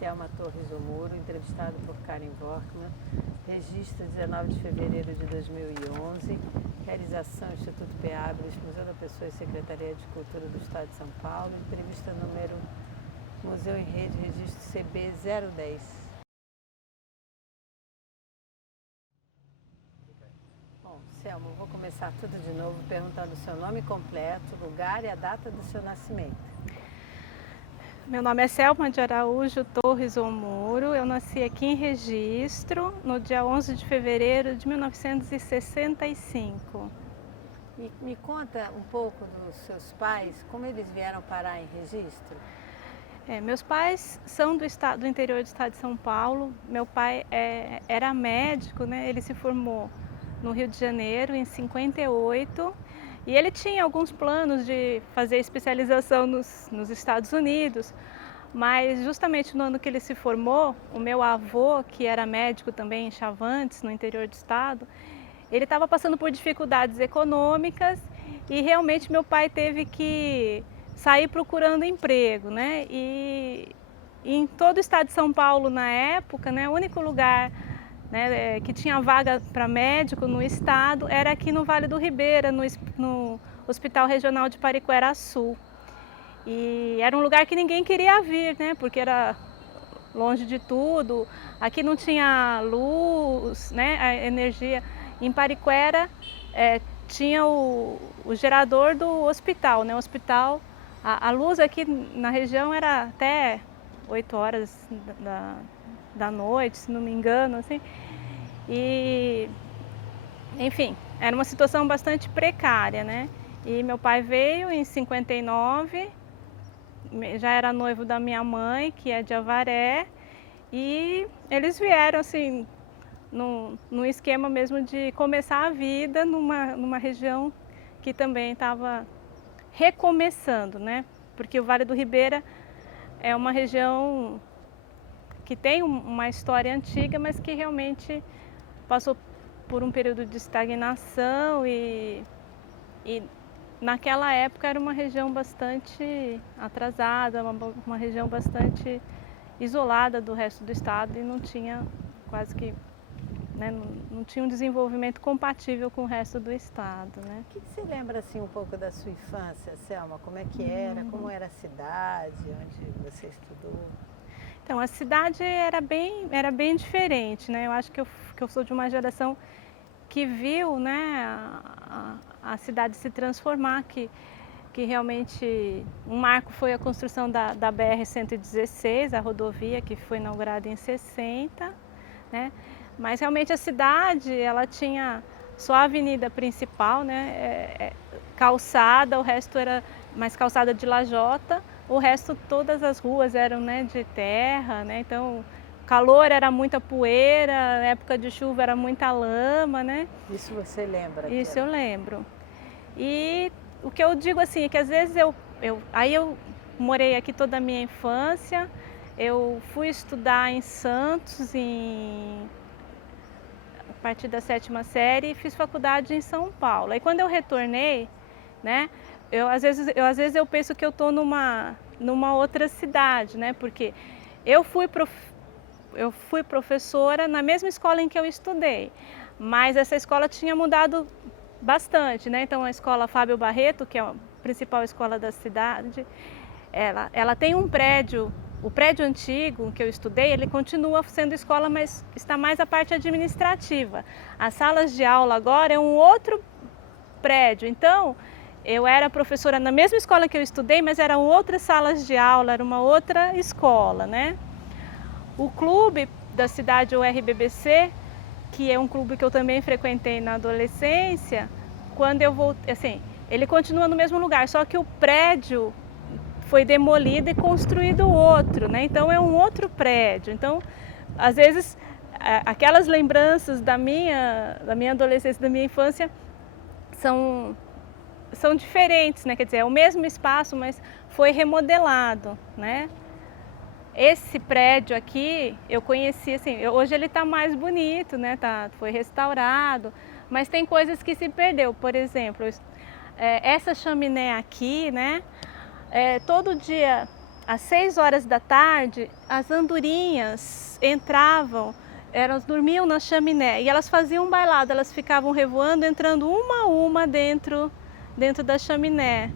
Selma Torres Omuro, entrevistado por Karen Workman. Registro 19 de fevereiro de 2011. Realização Instituto Peabras, Museu da Pessoa e Secretaria de Cultura do Estado de São Paulo. Entrevista número Museu em Rede, registro CB 010. Bom, Selma, eu vou começar tudo de novo perguntando o seu nome completo, lugar e a data do seu nascimento. Meu nome é Selma de Araújo Torres Omuro, eu nasci aqui em Registro no dia 11 de fevereiro de 1965. Me conta um pouco dos seus pais, como eles vieram parar em Registro? Meus pais são do interior do estado de São Paulo. Meu pai era médico, né? Ele se formou no Rio de Janeiro em 58 e ele tinha alguns planos de fazer especialização nos Estados Unidos, mas justamente no ano que ele se formou, o meu avô, que era médico também em Chavantes, no interior do estado, ele estava passando por dificuldades econômicas e realmente meu pai teve que sair procurando emprego, né? E em todo o estado de São Paulo na época, né, o único lugar, né, que tinha vaga para médico no estado era aqui no Vale do Ribeira, no Hospital Regional de Pariquera-Sul. E era um lugar que ninguém queria vir, né, porque era longe de tudo, aqui não tinha luz, né, a energia. Em Pariquera tinha o gerador do hospital, né, o hospital, a luz aqui na região era até 8 horas da noite, se não me engano, assim. E, enfim, era uma situação bastante precária, né? E meu pai veio em 59, já era noivo da minha mãe, que é de Avaré, e eles vieram, assim, num esquema mesmo de começar a vida numa região que também estava recomeçando, né? Porque o Vale do Ribeira é uma região que tem uma história antiga, mas que realmente passou por um período de estagnação e naquela época era uma região bastante atrasada, uma região bastante isolada do resto do estado e não tinha quase que, né, não tinha um desenvolvimento compatível com o resto do estado, né? O que você lembra assim um pouco da sua infância, Selma? Como é que era? Como era a cidade onde você estudou? Então, a cidade era bem diferente, né? Eu acho que eu sou de uma geração que viu, né, a cidade se transformar, que realmente um marco foi a construção da BR-116, a rodovia que foi inaugurada em 60, né? Mas realmente a cidade, ela tinha só a avenida principal, né, calçada, o resto era mais calçada de lajota, o resto todas as ruas eram, né, de terra, né? Então calor era muita poeira, época de chuva era muita lama, né? Isso você lembra? Isso eu lembro. E o que eu digo assim é que às vezes eu morei aqui toda a minha infância, eu fui estudar em Santos a partir da 7ª série e fiz faculdade em São Paulo. Aí quando eu retornei, né, às vezes eu penso que eu estou numa outra cidade, né? Porque eu fui professora na mesma escola em que eu estudei, mas essa escola tinha mudado bastante, né? Então a escola Fábio Barreto, que é a principal escola da cidade, ela tem um prédio, o prédio antigo que eu estudei, ele continua sendo escola, mas está mais a parte administrativa. As salas de aula agora é um outro prédio, então eu era professora na mesma escola que eu estudei, mas eram outras salas de aula, era uma outra escola, né? O clube da cidade, o RBBC, que é um clube que eu também frequentei na adolescência, quando eu voltei, assim, ele continua no mesmo lugar, só que o prédio foi demolido e construído outro, né? Então é um outro prédio. Então, às vezes, aquelas lembranças da minha adolescência, da minha infância, são diferentes, né? Quer dizer, é o mesmo espaço, mas foi remodelado, né? Esse prédio aqui, eu conheci, assim, hoje ele está mais bonito, né? Foi restaurado, mas tem coisas que se perdeu. Por exemplo, essa chaminé aqui, né? Todo dia às 6 horas da tarde, as andorinhas entravam, elas dormiam na chaminé e elas faziam um bailado, elas ficavam revoando, entrando uma a uma dentro da chaminé.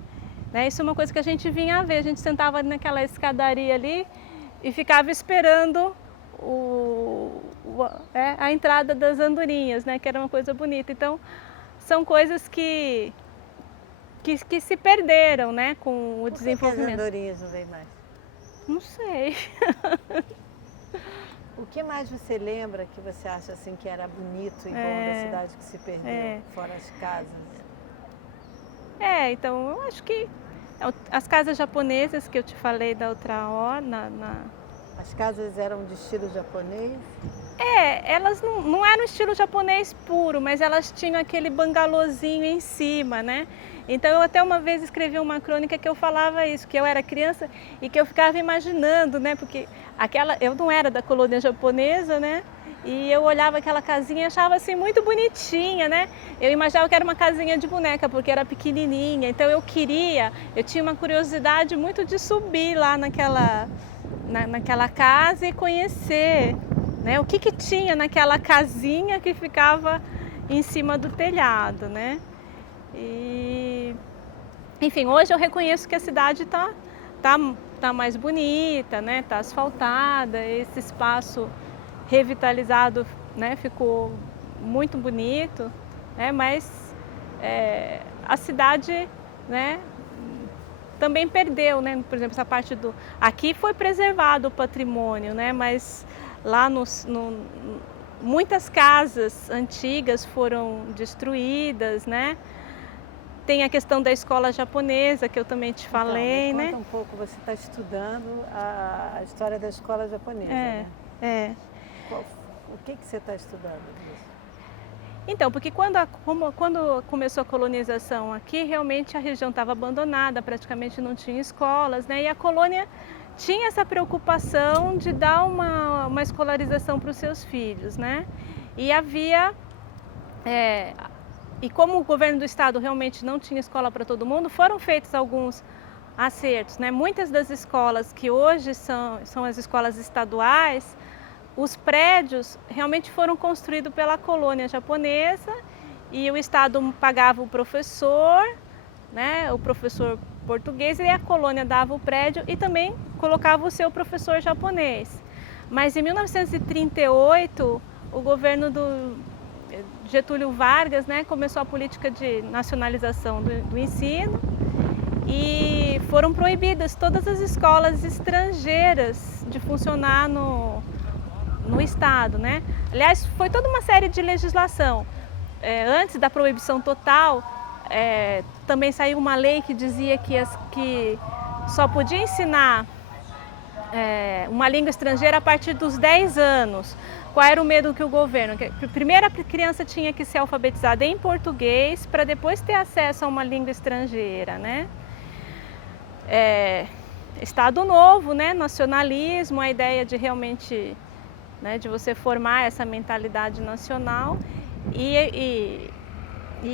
Né? Isso é uma coisa que a gente vinha a ver, a gente sentava naquela escadaria ali e ficava esperando a entrada das andorinhas, né? Que era uma coisa bonita. Então, são coisas que se perderam, né, com o desenvolvimento. Por que as andorinhas não vêm mais? Não sei. O que mais você lembra que você acha assim que era bonito e bom da cidade que se perdeu, fora as casas? Então eu acho que as casas japonesas que eu te falei da outra hora, As casas eram de estilo japonês? Elas não eram estilo japonês puro, mas elas tinham aquele bangalôzinho em cima, né? Então eu até uma vez escrevi uma crônica que eu falava isso, que eu era criança e que eu ficava imaginando, né? Porque eu não era da colônia japonesa, né? E eu olhava aquela casinha e achava assim muito bonitinha, né? Eu imaginava que era uma casinha de boneca, porque era pequenininha. Então eu tinha uma curiosidade muito de subir lá naquela casa e conhecer, né? O que tinha naquela casinha que ficava em cima do telhado, né? Enfim, hoje eu reconheço que a cidade tá mais bonita, né? Tá asfaltada, esse espaço revitalizado, né? Ficou muito bonito, né? Mas a cidade, né? Também perdeu, né? Por exemplo, essa parte aqui foi preservado o patrimônio, né? Mas lá muitas casas antigas foram destruídas, né? Tem a questão da escola japonesa, que eu também te falei, então, né? Conta um pouco, você está estudando a história da escola japonesa, né? O que você está estudando? Então, porque quando começou a colonização aqui, realmente a região estava abandonada, praticamente não tinha escolas, né? E a colônia tinha essa preocupação de dar uma escolarização para os seus filhos, né? E e como o governo do estado realmente não tinha escola para todo mundo, foram feitos alguns acertos, né? Muitas das escolas que hoje são as escolas estaduais, os prédios realmente foram construídos pela colônia japonesa e o estado pagava o professor, né? O professor português, e a colônia dava o prédio e também colocava o seu professor japonês. Mas em 1938, o governo do Getúlio Vargas, né, começou a política de nacionalização do ensino e foram proibidas todas as escolas estrangeiras de funcionar no estado, né? Aliás, foi toda uma série de legislação. Antes da proibição total, também saiu uma lei que dizia que só podia ensinar uma língua estrangeira a partir dos 10 anos. Qual era o medo que o governo? Que primeiro a criança tinha que ser alfabetizada em português para depois ter acesso a uma língua estrangeira, né? Estado novo, né? Nacionalismo, a ideia de realmente, né, de você formar essa mentalidade nacional e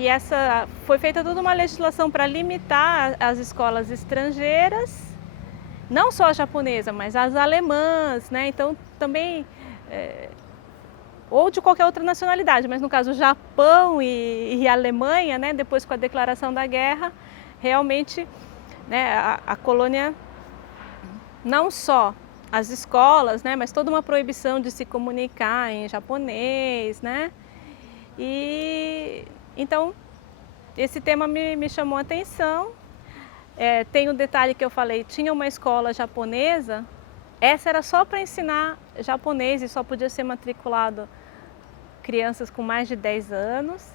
essa foi feita toda uma legislação para limitar as escolas estrangeiras, não só a japonesa, mas as alemãs, né? Então também ou de qualquer outra nacionalidade, mas no caso Japão e Alemanha, né? Depois com a declaração da guerra, realmente, né, a colônia, não só as escolas, né, mas toda uma proibição de se comunicar em japonês, né? E então esse tema me chamou a atenção. Tem um detalhe que eu falei, tinha uma escola japonesa, essa era só para ensinar japonês e só podia ser matriculado crianças com mais de 10 anos.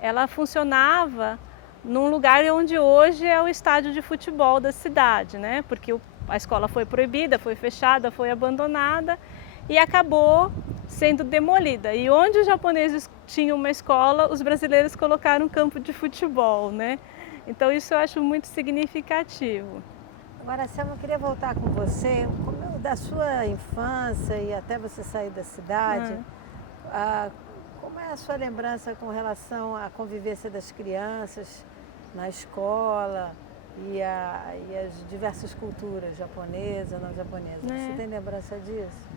Ela funcionava num lugar onde hoje é o estádio de futebol da cidade, né? Porque a escola foi proibida, foi fechada, foi abandonada e acabou sendo demolida. E onde os japoneses tinham uma escola, os brasileiros colocaram um campo de futebol, né? Então isso eu acho muito significativo. Agora, Selma, eu queria voltar com você, da sua infância e até você sair da cidade, como é a sua lembrança com relação à convivência das crianças na escola e as diversas culturas, japonesa, não japonesa. Você tem lembrança disso?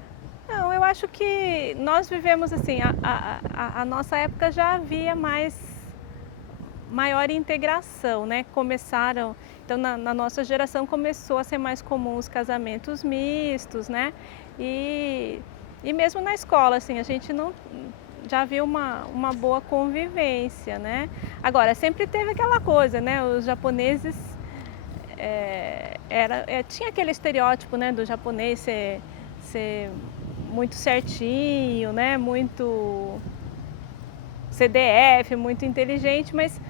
Não, eu acho que nós vivemos assim, a nossa época já havia maior integração, né? Começaram, então na nossa geração começou a ser mais comum os casamentos mistos, né? E mesmo na escola, assim, a gente não já viu uma boa convivência, né? Agora, sempre teve aquela coisa, né? Os japoneses, tinha aquele estereótipo, né, do japonês ser muito certinho, né? Muito CDF, muito inteligente, mas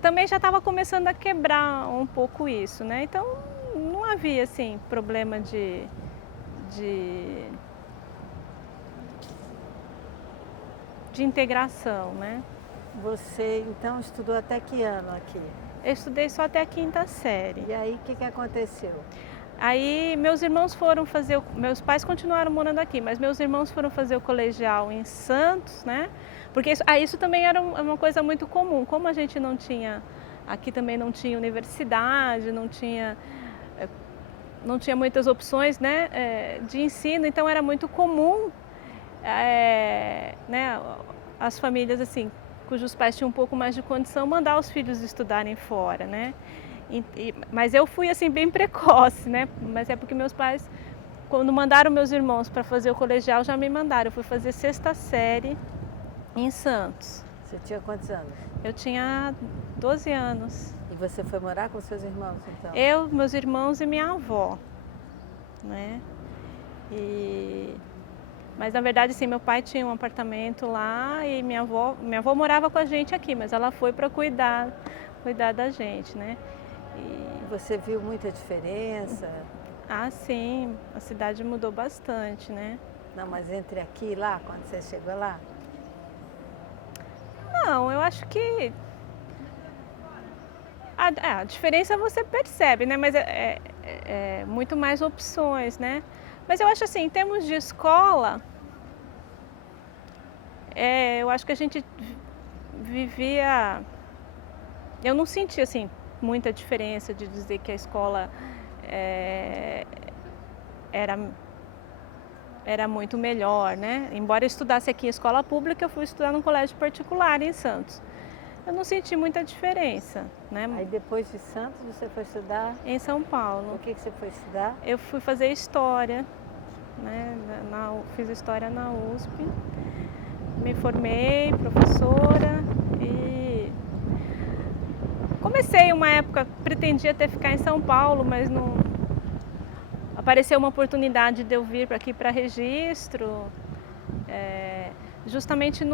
também já estava começando a quebrar um pouco isso, né? Então, não havia, assim, problema de integração, né? Você, então, estudou até que ano aqui? Eu estudei só até a 5ª série. E aí, o que aconteceu? Aí, meus pais continuaram morando aqui, mas meus irmãos foram fazer o colegial em Santos, né? Porque isso também era uma coisa muito comum. Como a gente não tinha, aqui também não tinha universidade, não tinha muitas opções, né, de ensino, então era muito comum, né, as famílias assim, cujos pais tinham um pouco mais de condição, mandar os filhos estudarem fora, né? Mas eu fui assim bem precoce, né? Mas é porque meus pais, quando mandaram meus irmãos para fazer o colegial, já me mandaram. Eu fui fazer 6ª série em Santos. Você tinha quantos anos? Eu tinha 12 anos. E você foi morar com seus irmãos, então? Eu, meus irmãos e minha avó, né? Mas na verdade, assim, meu pai tinha um apartamento lá e minha avó morava com a gente aqui, mas ela foi para cuidar da gente, né? E você viu muita diferença? Ah, sim, a cidade mudou bastante, né? Não, mas entre aqui e lá, quando você chegou lá? Não, eu acho que a diferença você percebe, né? Mas é muito mais opções, né? Mas eu acho assim, em termos de escola, eu acho que a gente vivia... Eu não senti assim muita diferença de dizer que a escola era muito melhor, né? Embora eu estudasse aqui em escola pública, eu fui estudar num colégio particular em Santos. Eu não senti muita diferença, né? Aí depois de Santos você foi estudar? Em São Paulo. O que você foi estudar? Eu fui fazer História, né? Fiz História na USP, me formei professora e comecei uma época, pretendia até ficar em São Paulo, mas não... Apareceu uma oportunidade de eu vir aqui para Registro, justamente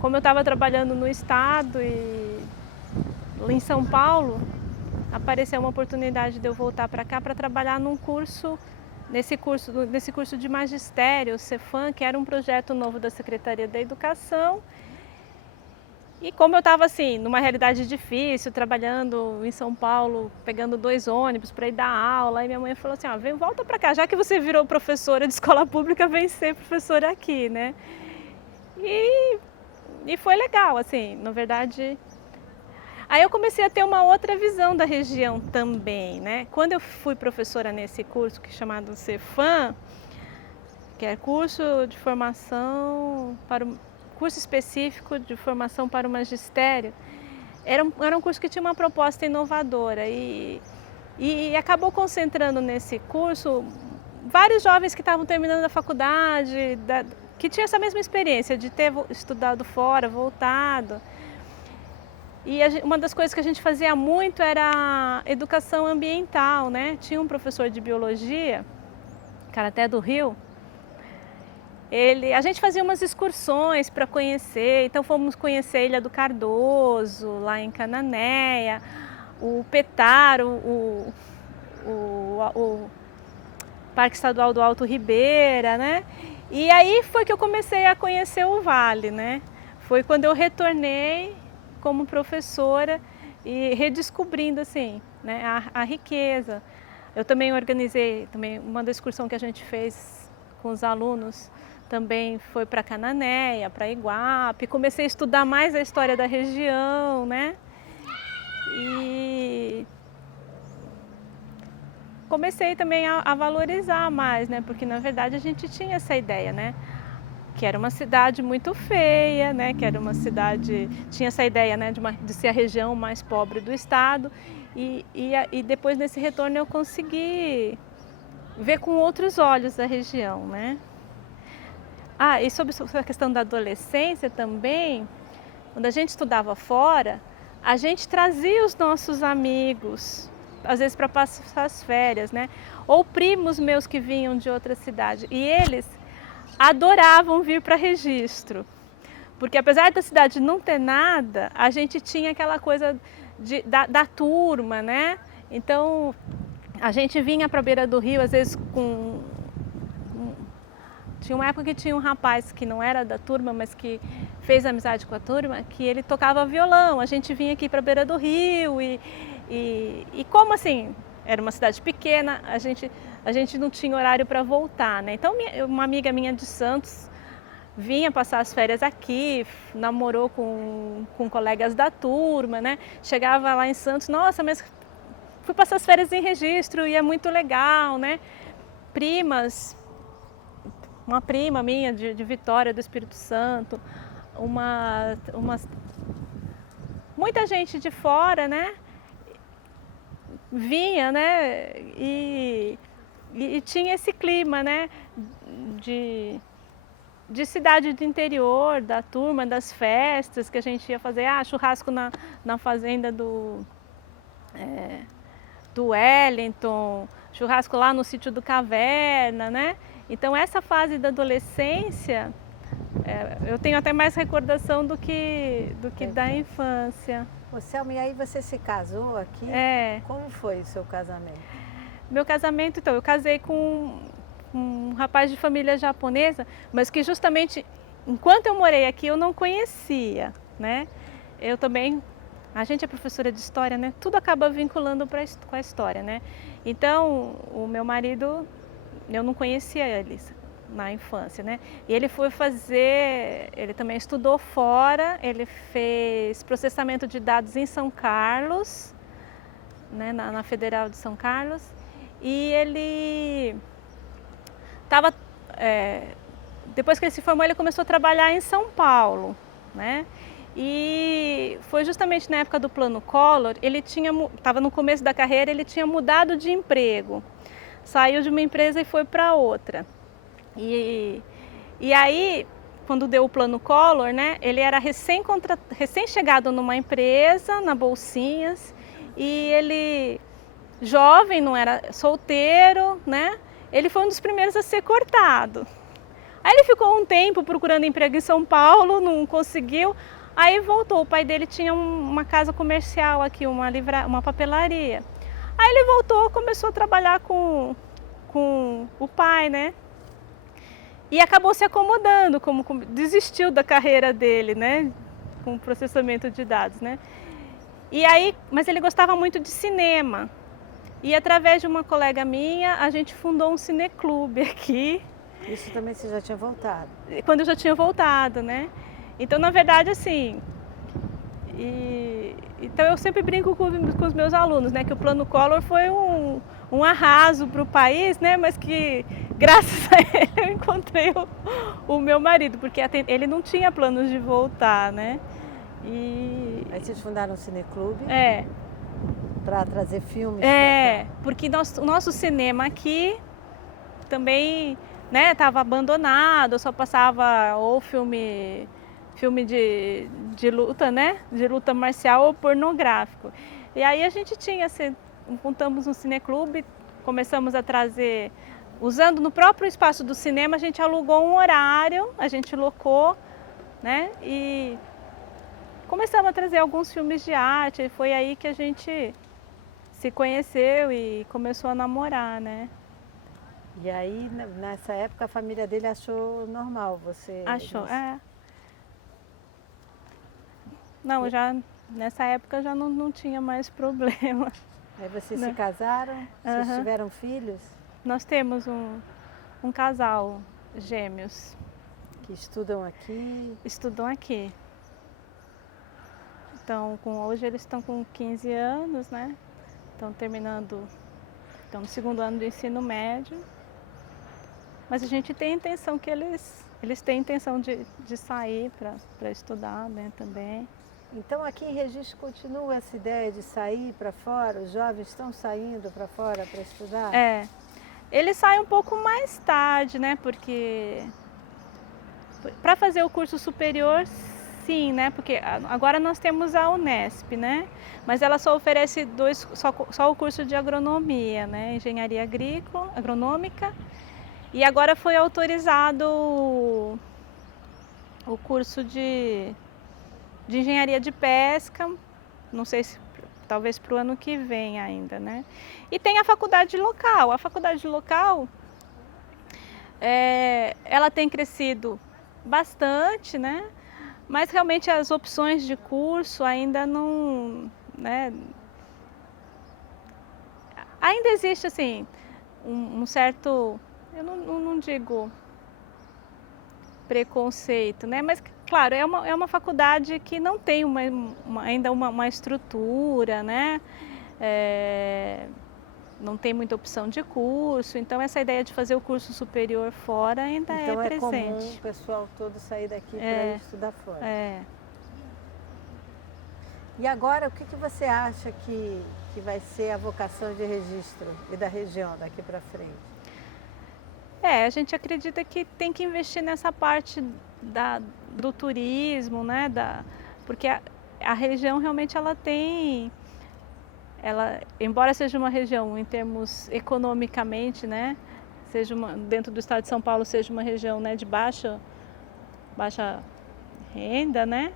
como eu estava trabalhando no estado e em São Paulo, apareceu uma oportunidade de eu voltar para cá para trabalhar nesse curso de magistério, o Cefam, que era um projeto novo da Secretaria da Educação. E como eu estava assim, numa realidade difícil, trabalhando em São Paulo, pegando 2 ônibus para ir dar aula, aí minha mãe falou assim, volta para cá, já que você virou professora de escola pública, vem ser professora aqui, né? E foi legal, assim, na verdade. Aí eu comecei a ter uma outra visão da região também, né? Quando eu fui professora nesse curso que é chamado Cefam, que é curso específico de formação para o magistério, era um curso que tinha uma proposta inovadora e acabou concentrando nesse curso vários jovens que estavam terminando a faculdade, que tinham essa mesma experiência de ter estudado fora, voltado. E uma das coisas que a gente fazia muito era educação ambiental, né? Tinha um professor de biologia, cara até do Rio. A gente fazia umas excursões para conhecer, então fomos conhecer a Ilha do Cardoso, lá em Cananéia, o Petar, o Parque Estadual do Alto Ribeira, né? E aí foi que eu comecei a conhecer o Vale, né? Foi quando eu retornei como professora e redescobrindo assim, né, a riqueza. Eu também organizei uma da excursão que a gente fez com os alunos, também foi para Cananéia, para Iguape, comecei a estudar mais a história da região, né? comecei também a valorizar mais, né? Porque na verdade a gente tinha essa ideia, né? Que era uma cidade muito feia, né? Que era uma cidade, tinha essa ideia, né? De ser a região mais pobre do estado. E depois nesse retorno eu consegui ver com outros olhos a região, né? Ah, e sobre a questão da adolescência também, quando a gente estudava fora, a gente trazia os nossos amigos, às vezes para passar as férias, né? Ou primos meus que vinham de outra cidade. E eles adoravam vir para Registro. Porque apesar da cidade não ter nada, a gente tinha aquela coisa da turma, né? Então, a gente vinha para a beira do rio, às vezes tinha uma época que tinha um rapaz que não era da turma, mas que fez amizade com a turma, que ele tocava violão. A gente vinha aqui para a beira do rio e como assim, era uma cidade pequena, a gente não tinha horário para voltar, né? Então, uma amiga minha de Santos vinha passar as férias aqui, namorou com colegas da turma, né? Chegava lá em Santos, nossa, mas fui passar as férias em Registro e é muito legal, né? Primas, uma prima minha de Vitória do Espírito Santo, muita gente de fora, né? Vinha, né? E tinha esse clima, né? De cidade do interior, da turma, das festas que a gente ia fazer, churrasco na fazenda do Wellington, churrasco lá no sítio do Caverna, né? Então essa fase da adolescência, eu tenho até mais recordação do que da infância. Ô, Selma, e aí você se casou aqui? É. Como foi o seu casamento? Meu casamento, então, eu casei com um rapaz de família japonesa, mas que justamente enquanto eu morei aqui eu não conhecia, né? Eu também, a gente é professora de história, né? Tudo acaba vinculando com a história, né? Então, o meu marido, eu não conhecia ele na infância, né? E ele foi fazer, ele também estudou fora, ele fez processamento de dados em São Carlos, né? Na Federal de São Carlos, e ele estava, depois que ele se formou, ele começou a trabalhar em São Paulo, né? E foi justamente na época do Plano Collor, ele estava no começo da carreira, ele tinha mudado de emprego, saiu de uma empresa e foi para outra. E aí, quando deu o Plano Collor, né, ele era recém-chegado numa empresa, na Bolsinhas, e ele, jovem, não era solteiro, né, ele foi um dos primeiros a ser cortado. Aí ele ficou um tempo procurando emprego em São Paulo, não conseguiu, aí voltou. O pai dele tinha uma casa comercial aqui, uma papelaria. Aí ele voltou, começou a trabalhar com o pai, né? E acabou se acomodando, desistiu da carreira dele, né? Com processamento de dados, né? E aí, mas ele gostava muito de cinema. E através de uma colega minha, a gente fundou um cineclube aqui. Isso também você já tinha voltado? Quando eu já tinha voltado, né? Então, na verdade, assim, então eu sempre brinco com os meus alunos, né? Que o Plano Collor foi um arraso para o país, né? Mas que, graças a ele, eu encontrei o meu marido, porque ele não tinha planos de voltar, né? Aí vocês fundaram um cineclube? É. Para trazer filmes? Porque o nosso cinema aqui também, né, estava abandonado, só passava ou filme de luta, né, de luta marcial ou pornográfico. E aí a gente montamos um cineclube, começamos a trazer, usando no próprio espaço do cinema, a gente alugou um horário, a gente locou, né, e começamos a trazer alguns filmes de arte, e foi aí que a gente se conheceu e começou a namorar, né. E aí, nessa época, a família dele achou normal você... Achou, Não, nessa época já não tinha mais problema. Aí vocês se casaram? Vocês tiveram filhos? Nós temos um casal, gêmeos. Que estudam aqui? Estudam aqui. Então, hoje eles estão com 15 anos, né? Estão terminando estão no segundo ano do ensino médio. Mas a gente tem a intenção que eles têm a intenção de sair para estudar, né, também. Então aqui em Registro continua essa ideia de sair para fora? Os jovens estão saindo para fora para estudar? É, eles saem um pouco mais tarde, né, porque para fazer o curso superior, sim, né, porque agora nós temos a Unesp, né, mas ela só oferece só o curso de agronomia, né, engenharia agrícola, agronômica, e agora foi autorizado o curso de engenharia de pesca, não sei se talvez para o ano que vem ainda, né? E tem a faculdade local. A faculdade local, ela tem crescido bastante, né? Mas realmente as opções de curso ainda não, né? Ainda existe assim um certo, eu não digo preconceito, né? Mas claro, é uma faculdade que não tem ainda uma estrutura, né? Não tem muita opção de curso, então essa ideia de fazer o curso superior fora ainda então é é comum presente. o pessoal todo sair daqui para ir estudar fora. É. E agora, o que você acha que vai ser a vocação de Registro e da região daqui para frente? A gente acredita que tem que investir nessa parte do turismo, né? Porque a região realmente ela tem, embora seja uma região em termos economicamente, né? Dentro do estado de São Paulo seja uma região, né, de baixa renda, né?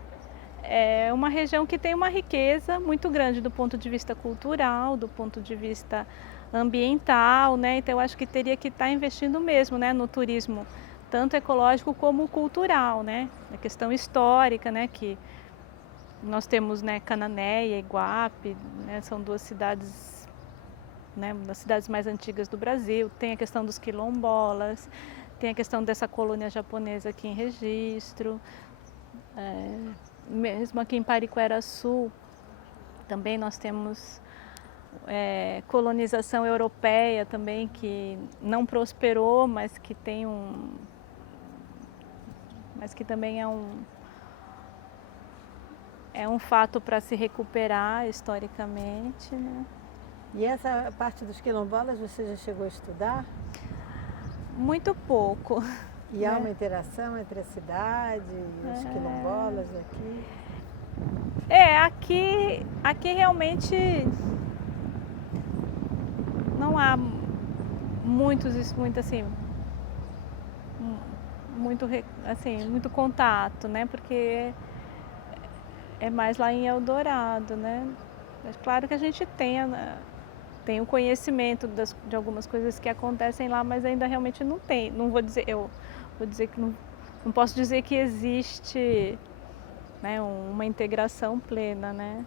É uma região que tem uma riqueza muito grande do ponto de vista cultural, do ponto de vista ambiental, né? Então eu acho que teria que estar investindo mesmo, né, no turismo, tanto ecológico como cultural, né? A questão histórica, né, que nós temos, né, Cananéia, Iguape, né, são duas cidades, né, das cidades mais antigas do Brasil. Tem a questão dos quilombolas, tem a questão dessa colônia japonesa aqui em Registro. Mesmo aqui em Pariquera-Sul, também nós temos colonização europeia também, que não prosperou, mas que tem mas que também é um fato para se recuperar historicamente, né? E essa parte dos quilombolas você já chegou a estudar? Muito pouco. E há uma interação entre a cidade e os quilombolas aqui? Aqui realmente não há muito muito contato, né? Porque é mais lá em Eldorado, né? Mas claro que a gente tem o conhecimento de algumas coisas que acontecem lá, mas ainda realmente não tem. Não vou dizer, eu vou dizer que não posso dizer que existe, né, uma integração plena, né?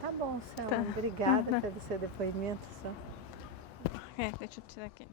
Tá bom, Selma. Obrigada pelo seu depoimento. Deixa eu tirar aqui.